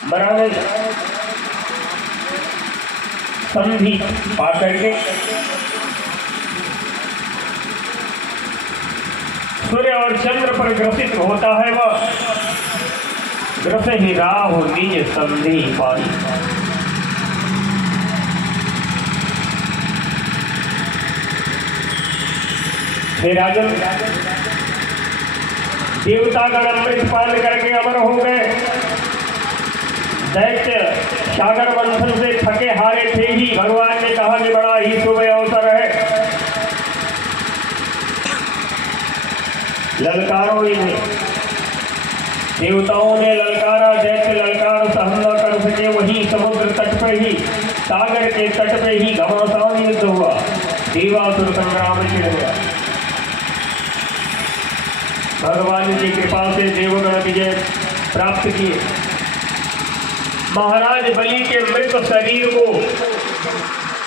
बराबर संधि पा करके सूर्य और चंद्र पर ग्रसित होता है वह ग्रस ही राहु निज संधि पाई। हे राजन, देवतागण अमृत पान करके अमर हो गए। दैत्य सागर मंथन से थके हारे थे ही भगवान ने कहा कि बड़ा ही शुभ अवसर है, ललकारो इन्हें। देवताओं ने ललकारा, दैत्य ललकार सहन न कर सके। वही समुद्र तट पर ही, सागर के तट पर ही घमासान युद्ध हुआ, देवासुर संग्राम छिड़ गया। भगवान की कृपा से देवगण विजय प्राप्त किए। महाराज बलि के मृत शरीर को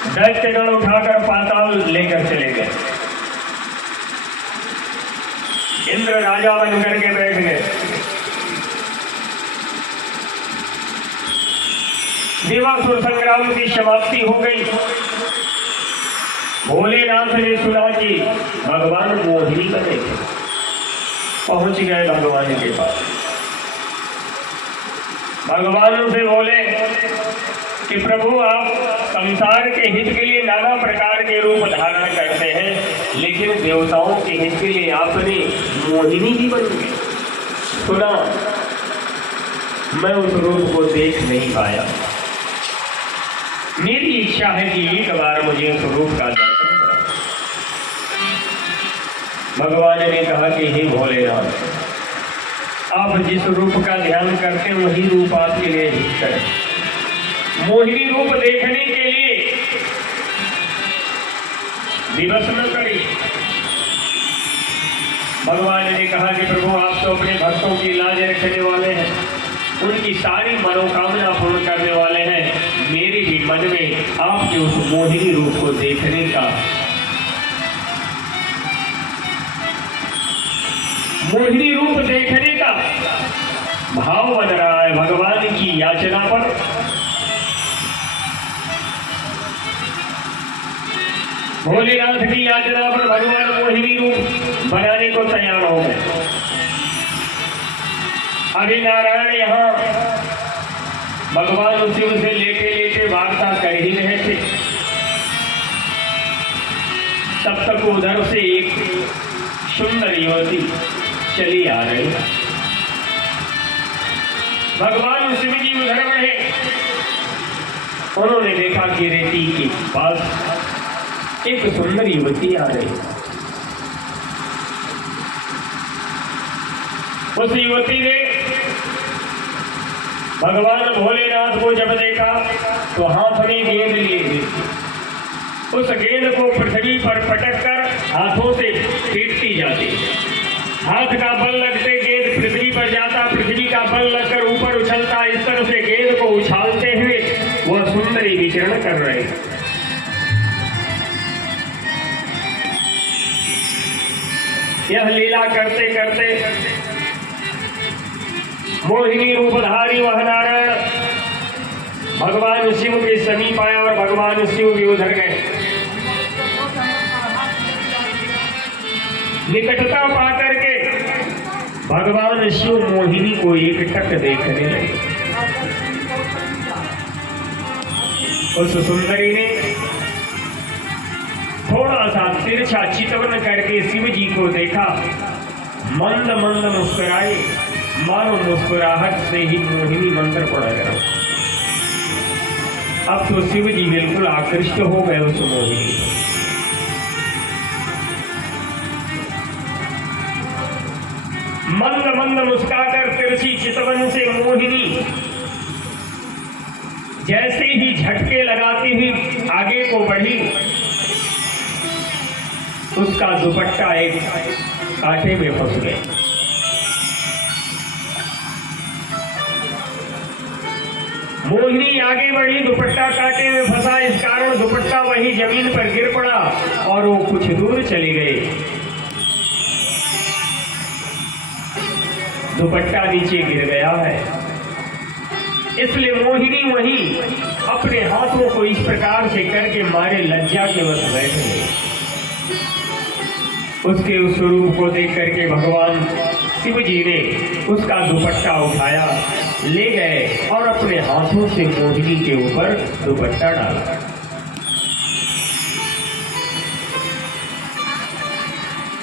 दैत्यगण उठाकर पाताल लेकर चले गए। इंद्र राजा बन करके बैठ गए। देवासुर संग्राम की समाप्ति हो गई। भोलेनाथ ने सुना कि भगवान मोहिनी बने थे, पहुंच गए भगवान के पास। भगवान से बोले कि प्रभु, आप संसार के हित के लिए नाना प्रकार के रूप धारण करते हैं, लेकिन देवताओं के हित के लिए आपने मोहिनी भी बन गए। सुना, मैं उस रूप को देख नहीं पाया। मेरी इच्छा है कि एक बार मुझे उस रूप का दर्शन करा। भगवान ने कहा कि हे भोलेनाथ, आप जिस रूप का ध्यान करते हैं वही रूप आपके लिए हित है। मोहिनी रूप देखने के लिए विवश न करें। भगवान ने कहा कि प्रभु, आप तो अपने भक्तों की लाज रखने वाले हैं, उनकी सारी मनोकामना पूर्ण करने वाले हैं। मेरे भी मन में आपके उस मोहिनी रूप को देखने का, मोहिनी रूप देखने का भाव बन रहा है। भगवान की याचना पर भोलेनाथ की याचना पर भगवान मोहिनी रूप बनाने को तैयार हो गए। अभी नारायण यहाँ भगवान शिव से लेटे लेटे वार्ता कर ही रहे थे, तब तक उधर से एक सुंदर युवती चली आ रही। भगवान शिव जी उधर बढ़े। उन्होंने देखा कि रेती के पास एक सुंदर युवती आ रही। उस युवती ने भगवान भोलेनाथ को जब देखा तो हाथ में गेंद लिए हुए, उस गेंद को पृथ्वी पर पटक कर हाथों से पीटती जाती। हाथ का बल लगते गेंद पृथ्वी पर जाता, पृथ्वी का बल लगकर ऊपर उछलता। इस तरह से गेंद को उछालते हुए वह सुंदरी विचरण कर रहे। यह लीला करते करते मोहिनी रूपधारी वह नारायण भगवान शिव के समीप आया और भगवान शिव भी उधर गए। निकटता पाकर के भगवान शिव मोहिनी को एकटक देखने लगे। उस सुंदरी ने थोड़ा सा तिरछा चितवन करके शिव जी को देखा, मंद मंद मुस्कुराए, मानो मुस्कुराहट से ही मोहिनी मंत्र पड़ गया। अब तो शिव जी बिल्कुल आकृष्ट हो गए उस मोहिनी। मंद मंद मुस्काकर तिरछी चितवन से मोहिनी जैसे ही झटके लगाती हुई आगे को बढ़ी, उसका दुपट्टा एक कांटे में फंस गया। मोहिनी आगे बढ़ी, दुपट्टा कांटे में फंसा। इस कारण दुपट्टा वही जमीन पर गिर पड़ा और वो कुछ दूर चली गई। दुपट्टा नीचे गिर गया है। इसलिए मोहिनी वहीं अपने हाथों को इस प्रकार से करके मारे लज्जा के वश बैठ गए। उसके उस स्वरूप को देख करके भगवान शिव जी ने उसका दुपट्टा उठाया, ले गए और अपने हाथों से मोहिनी के ऊपर दुपट्टा डाला।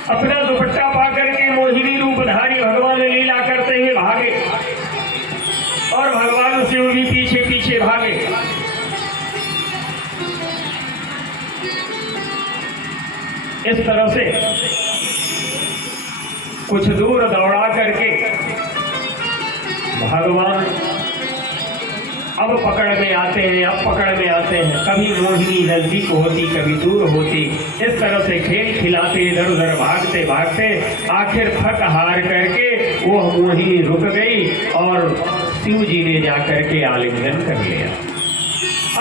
अपना दुपट्टा पा करके मोहिनी रूपधारी भगवान लीला करते हुए भागे और भगवान शिव भी पीछे पीछे भागे। इस तरह से कुछ दूर दौड़ा करके भगवान अब पकड़ में आते हैं, अब पकड़ में आते हैं। कभी मोहिनी नजदीक होती, कभी दूर होती। इस तरह से खेल खिलाते इधर उधर भागते भागते आखिर थक हार करके वो मोहिनी रुक गई और शिव जी ने जाकर के आलिंगन कर लिया।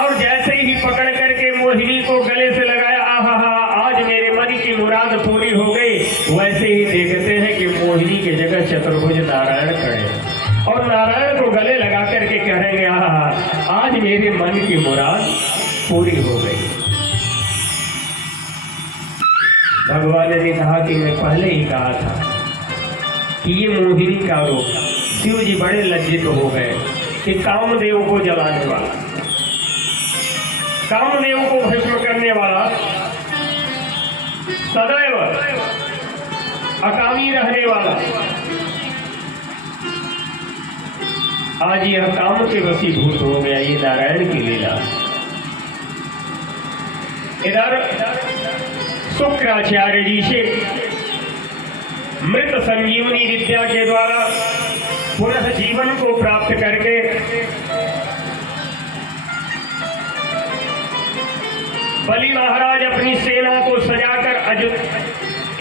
और जैसे ही पकड़ करके मोहिनी को गले से लगाया, आहा आज मेरे मन की मुराद पूरी हो गई। वैसे ही देखते हैं कि मोहिनी के जगह चतुर्भुज नारायण खड़े और नारायण को गले लगा करके कह रहे हैं, आहा आज मेरे मन की मुराद पूरी हो गई। भगवान ने कहा कि मैं पहले ही कहा था कि ये मोहिनी का रूप। शिव जी बड़े लज्जित हो गए कि कामदेव को जलाने वाला, कामदेव को भस्म करने वाला, सदैव अकामी रहने वाला, आज यह काम के वशीभूत हो गया। ये नारायण की लीला। इधर शुक्राचार्य जी से मृत संजीवनी विद्या के द्वारा पुनः जीवन को प्राप्त करके बलि महाराज अपनी सेना को सजाकर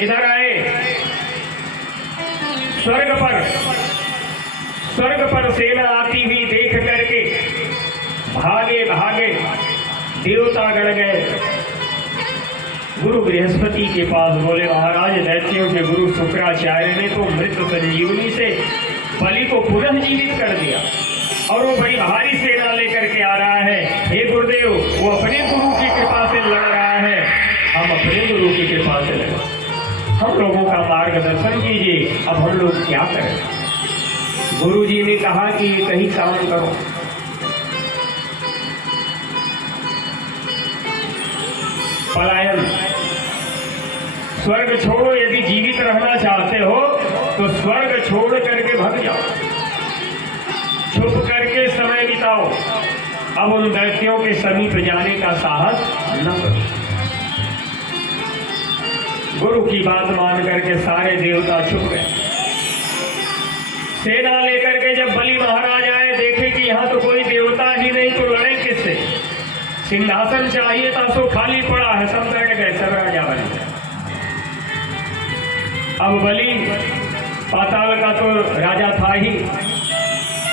इधर आए। स्वर्ग पर सेना आती हुई देख करके भागे भागे देवतागण गए गुरु बृहस्पति के पास। बोले महाराज दैत्यों के गुरु शुक्राचार्य ने तो मृत संजीवनी से बलि को पुनः जीवित कर दिया और वो बड़ी भारी सेना लेकर के आ रहा है। हे गुरुदेव, वो अपने गुरु की कृपा से लड़ रहा है, हम अपने गुरु की कृपा से लड़े। हम लोगों का मार्गदर्शन कीजिए, अब हम लोग क्या करें। गुरु जी ने कहा कि कहीं काम करो। पलायन, स्वर्ग छोड़ो। यदि जीवित रहना चाहते हो तो स्वर्ग छोड़ करके भाग जाओ, छुप करके समय बिताओ। अब उन दैत्यों के समीप जाने का साहस न करो। गुरु की बात मान करके सारे देवता छुप गए। सेना लेकर के जब बलि महाराज आए, देखे कि यहाँ तो कोई देवता ही नहीं, तो लड़े किससे। सिंहासन चाहिए था, सो खाली पड़ा है, सब बैठ गए, सब राजा बन गए। अब बलि पाताल का तो राजा था ही,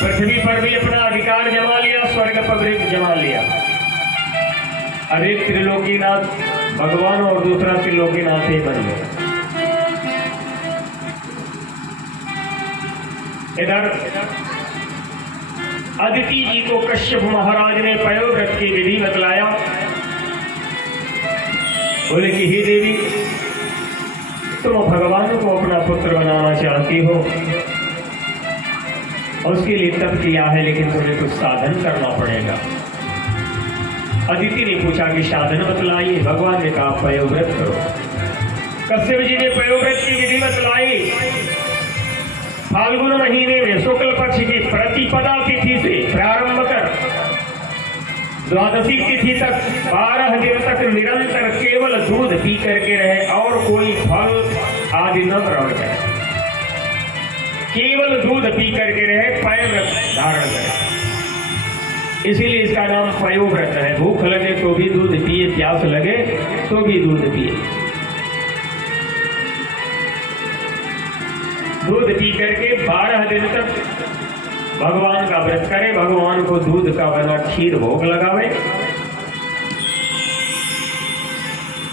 पृथ्वी पर भी अपना अधिकार जमा लिया, स्वर्ग पर भी जमा लिया। अब एक त्रिलोकीनाथ भगवान और दूसरा त्रिलोकीनाथ ही बन गया। इधर अदिति जी को कश्यप महाराज ने पयोव्रत की विधि बतलाया। बोले कि हे देवी, तुम भगवान को अपना पुत्र बनाना चाहती हो, और उसके लिए तप किया है, लेकिन तुम्हें कुछ साधन करना पड़ेगा। अदिति ने पूछा कि साधन बतलाइए। भगवान ने कहा पयोव्रत करो। कश्यप जी ने पयोव्रत की विधि बतलाई। फाल्गुन महीने में शुक्ल पक्ष की प्रतिपदा तिथि से प्रारंभ कर द्वादशी तिथि तक 12 दिन तक निरंतर केवल दूध पी करके रहे और कोई फल आदि न ग्रहण करे, केवल दूध पी करके रहे, पयोव्रत धारण करे। इसीलिए इसका नाम पयोव्रत है। भूख लगे तो भी दूध पिए, प्यास लगे तो भी दूध पिए। दूध पी करके 12 दिन तक भगवान का व्रत करे, भगवान को दूध का बना खीर भोग लगावे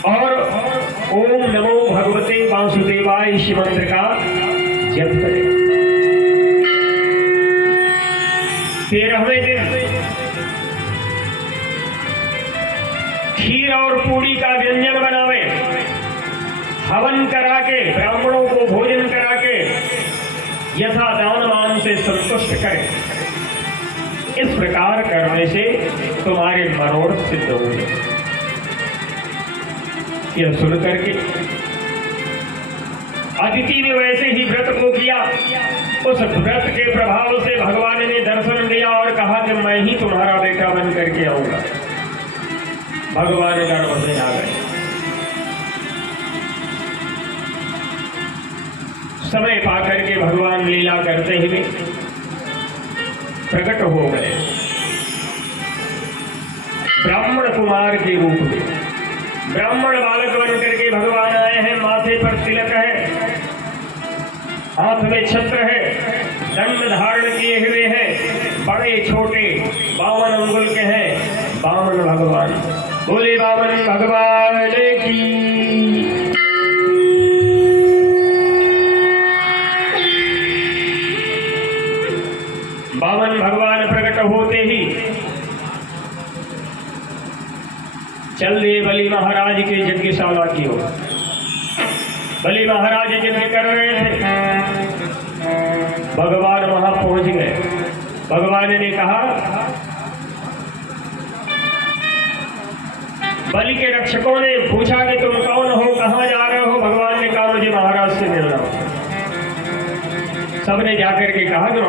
और ओम नमो भगवते वासुदेवाय इस मंत्र का जप करे। 13वें दिन खीर और पूड़ी का व्यंजन बनावे, हवन करा के ब्राह्मणों को भोजन करा के यथा दान मान से संतुष्ट करें। इस प्रकार करने से तुम्हारे मनोरथ सिद्ध होंगे। यह सुन करके अदिति ने वैसे ही व्रत को किया। उस व्रत के प्रभाव से भगवान ने दर्शन दिया और कहा कि मैं ही तुम्हारा बेटा बन करके आऊंगा। भगवान गर्भ में आ गए। समय पाकर के भगवान लीला करते हुए प्रकट हो गए ब्राह्मण कुमार के रूप में। ब्राह्मण बालक बन करके भगवान आए हैं। माथे पर तिलक है, हाथ में छत्र है, दंड धारण किए हुए हैं, बड़े छोटे 52 अंगुल के हैं बामन भगवान। बोले बामन भगवान की। बामन भगवान प्रकट होते ही चल दिए बलि महाराज के यज्ञशाला की ओर। बलि महाराज यज्ञ कर रहे थे, भगवान वहां पहुंच गए। भगवान ने कहा, बलि के रक्षकों ने पूछा कि तुम कौन हो, कहां जा रहे हो? भगवान ने कहा मुझे महाराज से मिलना। सबने जाकर के कहा कि